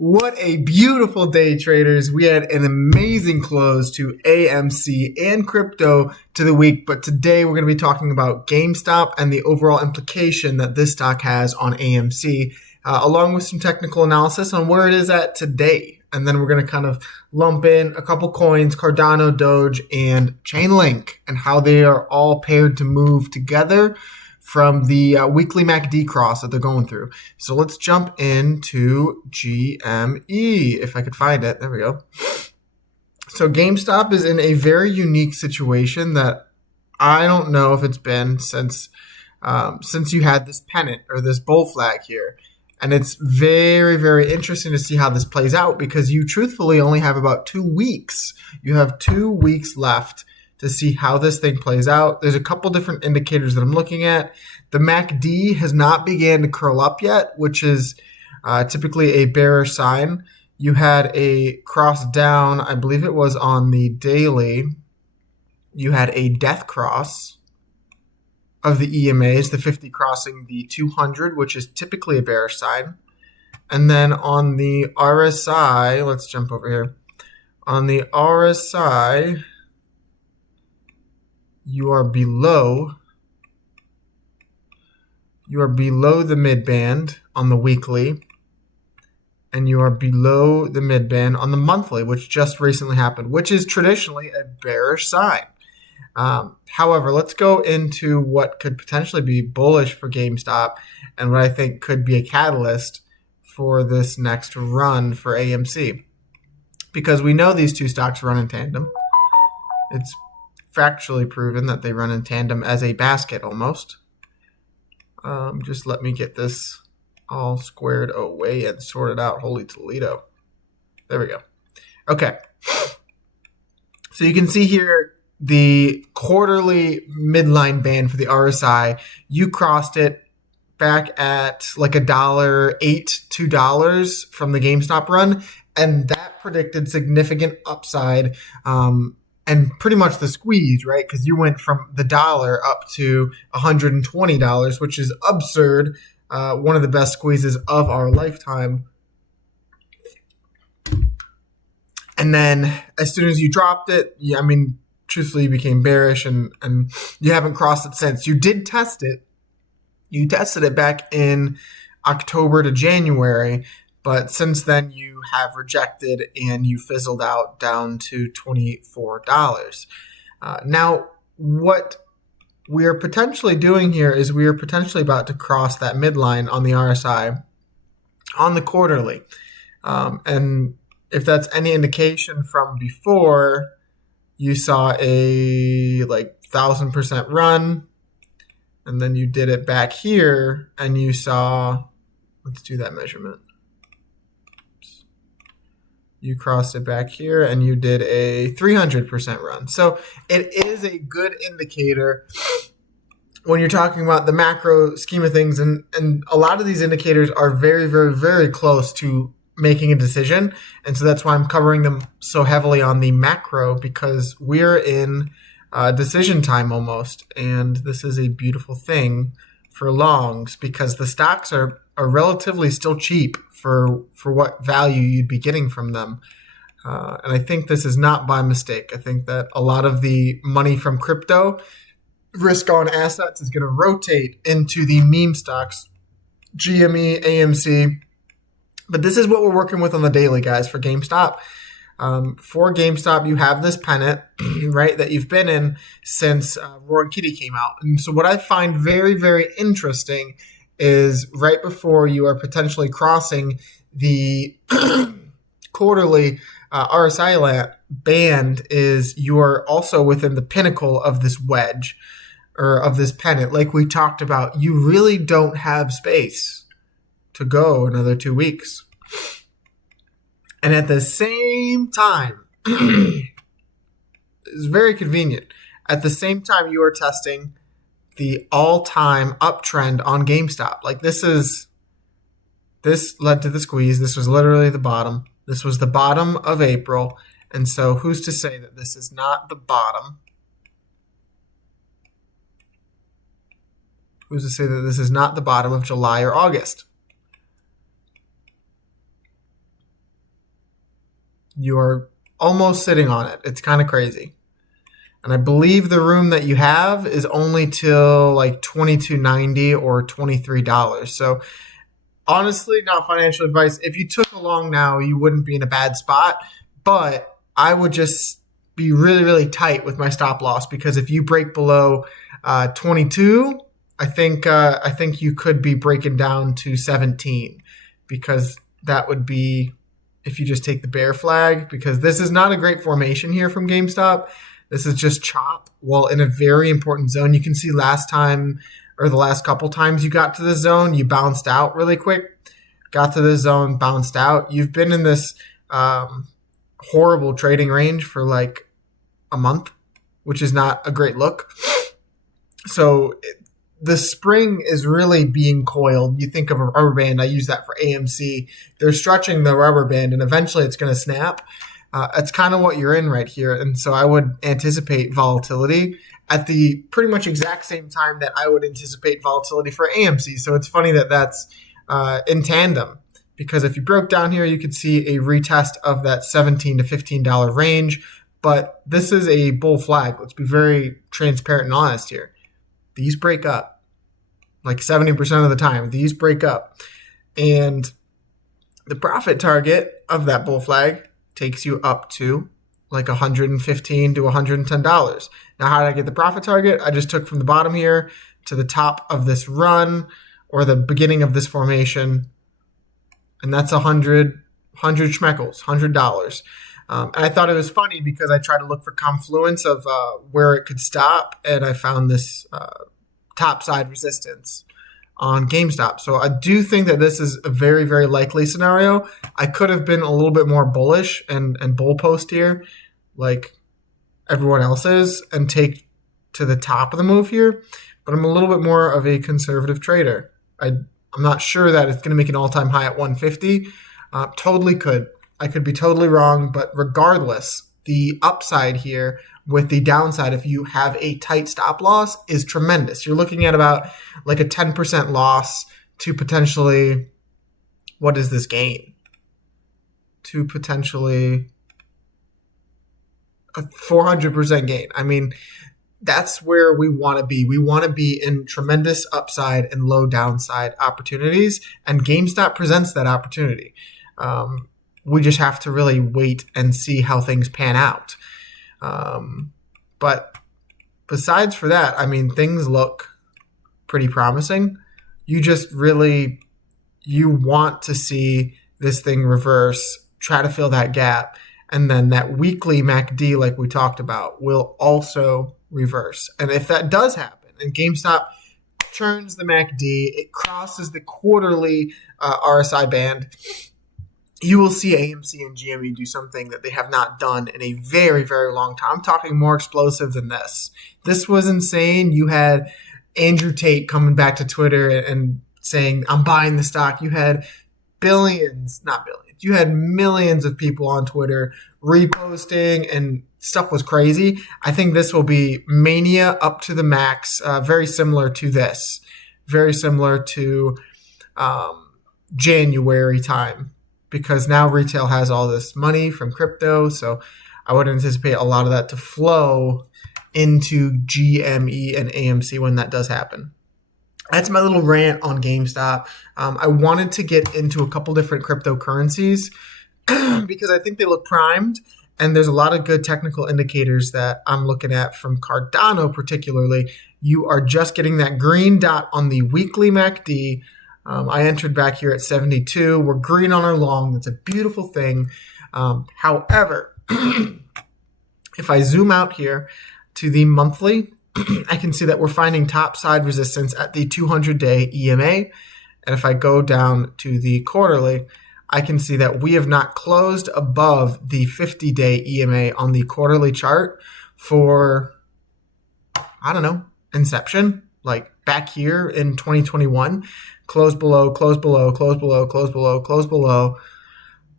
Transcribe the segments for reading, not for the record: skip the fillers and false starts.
What a beautiful day, traders. We had an amazing close to AMC and crypto to the week, but today we're going to be talking about GameStop and the overall implication that this stock has on AMC, along with some technical analysis on where it is at today. And then we're going to kind of lump in a couple coins, Cardano, Doge, and Chainlink, and how they are all paired to move together from the weekly MACD cross that they're going through. So let's jump into GME, if I could find it. There we go. So GameStop is in a very unique situation that I don't know if it's been since you had this pennant or this bull flag here. And it's very, very interesting to see how this plays out because you truthfully only have about 2 weeks. You have 2 weeks left to see how this thing plays out. There's a couple different indicators that I'm looking at. The MACD has not began to curl up yet, which is typically a bearish sign. You had a cross down, I believe it was on the daily. You had a death cross of the EMAs, the 50 crossing the 200, which is typically a bearish sign. And then on the RSI, let's jump over here. On the RSI, you are below the mid-band on the weekly, and you are below the mid-band on the monthly, which just recently happened, which is traditionally a bearish sign. However, let's go into what could potentially be bullish for GameStop and what I think could be a catalyst for this next run for AMC. Because we know these two stocks run in tandem. It's factually proven that they run in tandem as a basket almost. Just let me get this all squared away and sorted out. Holy Toledo. There we go. Okay. So you can see here the quarterly midline band for the RSI. You crossed it back at like $1.08, $2 from the GameStop run, and that predicted significant upside. And pretty much the squeeze, right? Because you went from the dollar up to $120, which is absurd. One of the best squeezes of our lifetime. And then as soon as you dropped it, truthfully, you became bearish and you haven't crossed it since. You did test it. You tested it back in October to January. But since then, you have rejected and you fizzled out down to $24. Now, what we are potentially doing here is we are potentially about to cross that midline on the RSI on the quarterly. And if that's any indication from before, you saw a 1,000% run, and then you did it back here, and you saw, let's do that measurement. You crossed it back here and you did a 300% run. So it is a good indicator when you're talking about the macro scheme of things. And a lot of these indicators are very, very, very close to making a decision. And so that's why I'm covering them so heavily on the macro, because we're in decision time almost. And this is a beautiful thing for longs because the stocks are relatively still cheap for what value you'd be getting from them. And I think this is not by mistake. I think that a lot of the money from crypto, risk-on assets, is going to rotate into the meme stocks, GME, AMC. But this is what we're working with on the daily, guys, for GameStop. For GameStop, you have this pennant, right, that you've been in since Roaring Kitty came out. And so what I find very, very interesting is right before you are potentially crossing the quarterly RSI band is you are also within the pinnacle of this wedge or of this pennant. Like we talked about, you really don't have space to go another 2 weeks. And at the same time, it's very convenient. At the same time, you are testing the all-time uptrend on GameStop. Like this led to the squeeze. This was literally the bottom. This was the bottom of April. And so who's to say that this is not the bottom? Who's to say that this is not the bottom of July or August? You are almost sitting on it. It's kind of crazy. And I believe the room that you have is only till like $22.90 or $23. So honestly, not financial advice. If you took a long now, you wouldn't be in a bad spot. But I would just be really, really tight with my stop loss, because if you break below 22, I think you could be breaking down to 17, because that would be if you just take the bear flag, because this is not a great formation here from GameStop. This is just chop. Well, in a very important zone. You can see last time, or the last couple times you got to the zone, you bounced out really quick. Got to the zone, bounced out. You've been in this horrible trading range for like a month, which is not a great look. So the spring is really being coiled. You think of a rubber band. I use that for AMC. They're stretching the rubber band, and eventually it's going to snap. It's kind of what you're in right here. And so I would anticipate volatility at the pretty much exact same time that I would anticipate volatility for AMC. So it's funny that that's in tandem, because if you broke down here, you could see a retest of that $17 to $15 range. But this is a bull flag. Let's be very transparent and honest here. These break up like 70% of the time. These break up. And the profit target of that bull flag takes you up to like $115 to $110. Now, how did I get the profit target? I just took from the bottom here to the top of this run, or the beginning of this formation, and that's 100 schmeckles, $100. And I thought it was funny because I tried to look for confluence of where it could stop, and I found this top side resistance on GameStop. So I do think that this is a very, very likely scenario. I could have been a little bit more bullish and bull post here, like everyone else is, and take to the top of the move here. But I'm a little bit more of a conservative trader. I'm not sure that it's going to make an all-time high at 150. Totally could. I could be totally wrong, but regardless, the upside here with the downside, if you have a tight stop loss, is tremendous. You're looking at about like a 10% loss to potentially, what is this gain? To potentially a 400% gain. I mean, that's where we want to be. We want to be in tremendous upside and low downside opportunities, and GameStop presents that opportunity. We just have to really wait and see how things pan out. But besides for that, I mean, things look pretty promising. You just really, you want to see this thing reverse, try to fill that gap, and then that weekly MACD, like we talked about, will also reverse. And if that does happen, and GameStop turns the MACD, it crosses the quarterly RSI band, you will see AMC and GME do something that they have not done in a very, very long time. I'm talking more explosive than this. This was insane. You had Andrew Tate coming back to Twitter and saying, I'm buying the stock. You had you had millions of people on Twitter reposting, and stuff was crazy. I think this will be mania up to the max, very similar to this, very similar to January time. Because now retail has all this money from crypto, so I would anticipate a lot of that to flow into GME and AMC when that does happen. That's my little rant on GameStop. I wanted to get into a couple different cryptocurrencies because I think they look primed, and there's a lot of good technical indicators that I'm looking at from Cardano particularly. You are just getting that green dot on the weekly MACD. I entered back here at 72. We're green on our long. That's a beautiful thing. However, if I zoom out here to the monthly, I can see that we're finding top side resistance at the 200-day EMA. And if I go down to the quarterly, I can see that we have not closed above the 50-day EMA on the quarterly chart for, I don't know, inception, like back here in 2021. Close below, close below, close below, close below, close below,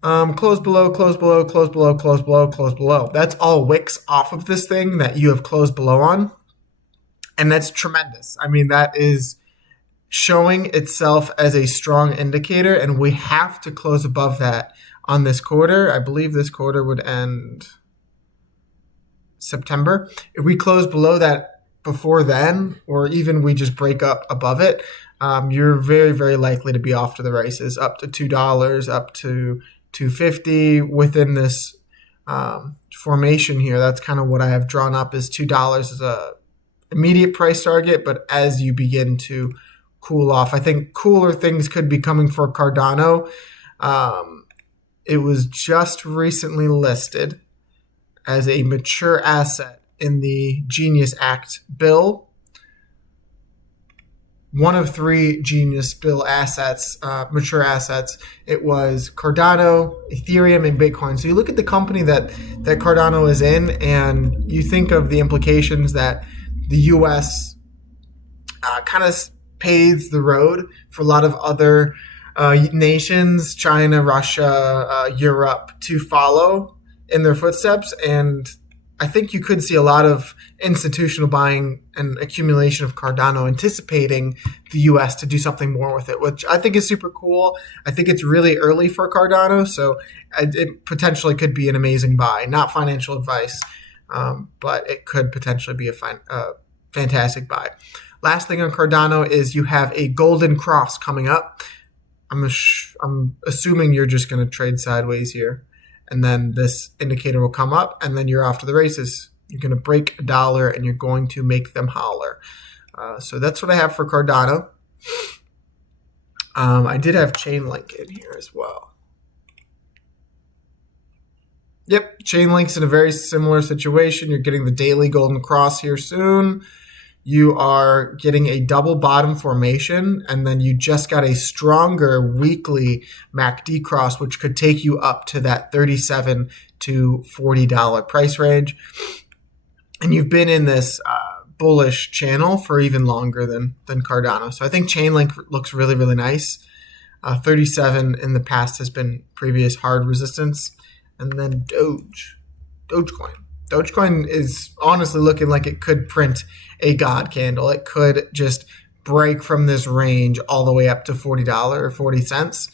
close below, close below, close below, close below, close below. That's all wicks off of this thing that you have closed below on. And that's tremendous. I mean, that is showing itself as a strong indicator, and we have to close above that on this quarter. I believe this quarter would end September. If we close below that before then, or even we just break up above it, you're very, very likely to be off to the races, up to $2, up to $2.50 within this formation here. That's kind of what I have drawn up is $2 as a immediate price target, but as you begin to cool off, I think cooler things could be coming for Cardano. It was just recently listed as a mature asset in the Genius Act bill. One of 3 Genius bill assets, mature assets. It was Cardano, Ethereum, and Bitcoin. So you look at the company that Cardano is in, and you think of the implications that the U.S. Kind of paves the road for a lot of other nations, China, Russia, Europe, to follow in their footsteps. And I think you could see a lot of institutional buying and accumulation of Cardano, anticipating the U.S. to do something more with it, which I think is super cool. I think it's really early for Cardano, so it potentially could be an amazing buy. Not financial advice, but it could potentially be a fantastic buy. Last thing on Cardano is you have a golden cross coming up. I'm assuming you're just going to trade sideways here, and then this indicator will come up, and then you're off to the races. You're going to break $1, and you're going to make them holler. So that's what I have for Cardano. I did have Chainlink in here as well. Yep, Chainlink's in a very similar situation. You're getting the daily golden cross here soon. You are getting a double bottom formation, and then you just got a stronger weekly MACD cross, which could take you up to that $37 to $40 price range. And you've been in this bullish channel for even longer than Cardano. So I think Chainlink looks really, really nice. 37 in the past has been previous hard resistance. And then Dogecoin. Dogecoin is honestly looking like it could print a God candle. It could just break from this range all the way up to $40 or 40 cents.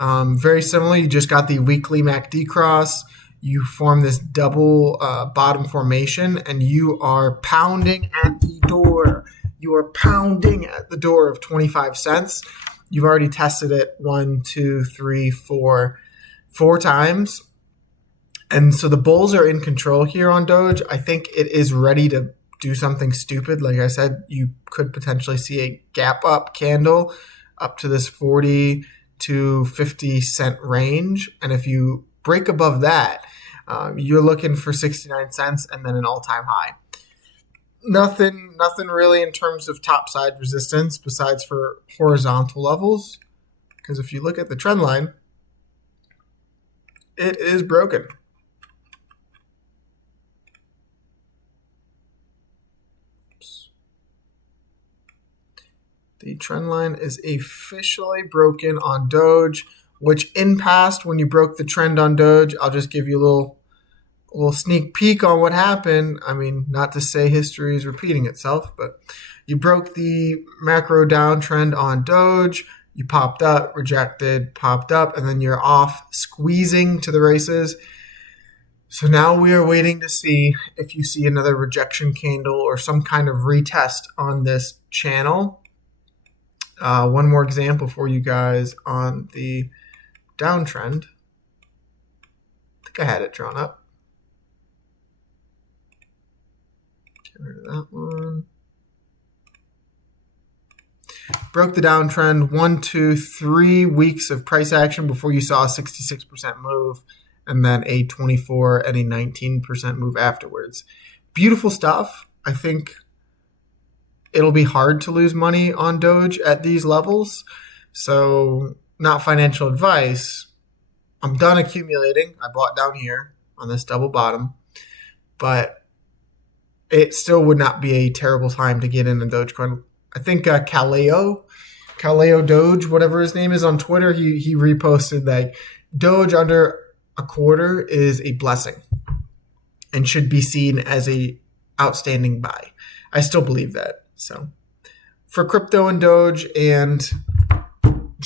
Very similar. You just got the weekly MACD cross. You form this double bottom formation, and you are pounding at the door. You are pounding at the door of 25 cents. You've already tested it 1, 2, 3, 4 times. And so the bulls are in control here on Doge. I think it is ready to do something stupid. Like I said, you could potentially see a gap up candle up to this 40 to 50 cent range. And if you break above that, you're looking for 69 cents and then an all-time high. Nothing really in terms of top side resistance besides for horizontal levels. Because if you look at the trend line, it is broken. The trend line is officially broken on Doge, which in past, when you broke the trend on Doge, I'll just give you a little sneak peek on what happened. I mean, not to say history is repeating itself, but you broke the macro downtrend on Doge, you popped up, rejected, popped up, and then you're off squeezing to the races. So now we are waiting to see if you see another rejection candle or some kind of retest on this channel. One more example for you guys on the downtrend. I think I had it drawn up. Get rid of that one. Broke the downtrend 1, 2, 3 weeks of price action before you saw a 66% move, and then a 24 and a 19% move afterwards. Beautiful stuff. I think it'll be hard to lose money on Doge at these levels. So not financial advice. I'm done accumulating. I bought down here on this double bottom, but it still would not be a terrible time to get in a Dogecoin. I think Kaleo Doge, whatever his name is on Twitter, he reposted that Doge under a quarter is a blessing and should be seen as a outstanding buy. I still believe that. So for crypto and Doge and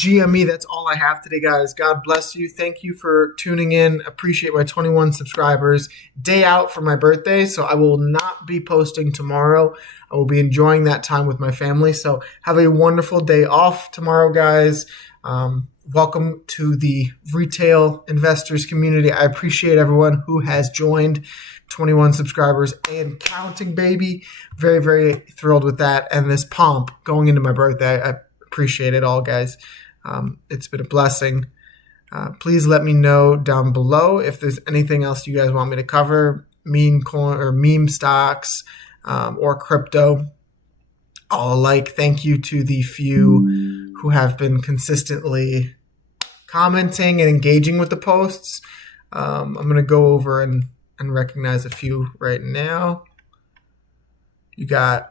GME, that's all I have today, guys. God bless you. Thank you for tuning in. Appreciate my 21 subscribers. Day out for my birthday, so I will not be posting tomorrow. I will be enjoying that time with my family. So have a wonderful day off tomorrow, guys. Welcome to the retail investors community. I appreciate everyone who has joined. 21 subscribers and counting, baby. Very, very thrilled with that. And this pomp going into my birthday. I appreciate it all, guys. It's been a blessing. Please let me know down below if there's anything else you guys want me to cover, meme coin or meme stocks, or crypto. All alike. Thank you to the few who have been consistently commenting and engaging with the posts. I'm going to go over and recognize a few right now. You got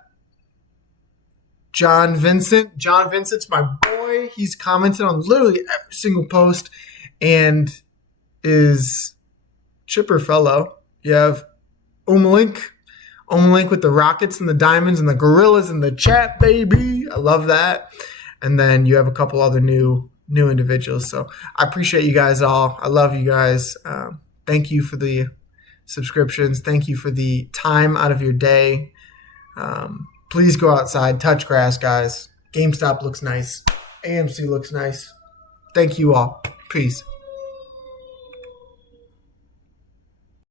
John Vincent. John Vincent's my boy. He's commented on literally every single post and is chipper fellow. You have Omalink with the rockets and the diamonds and the gorillas in the chat, baby. I love that. And then you have a couple other new individuals. So I appreciate you guys all. I love you guys. Thank you for the subscriptions. Thank you for the time out of your day. Please go outside, touch grass, guys. GameStop looks nice. AMC looks nice. Thank you all. Peace.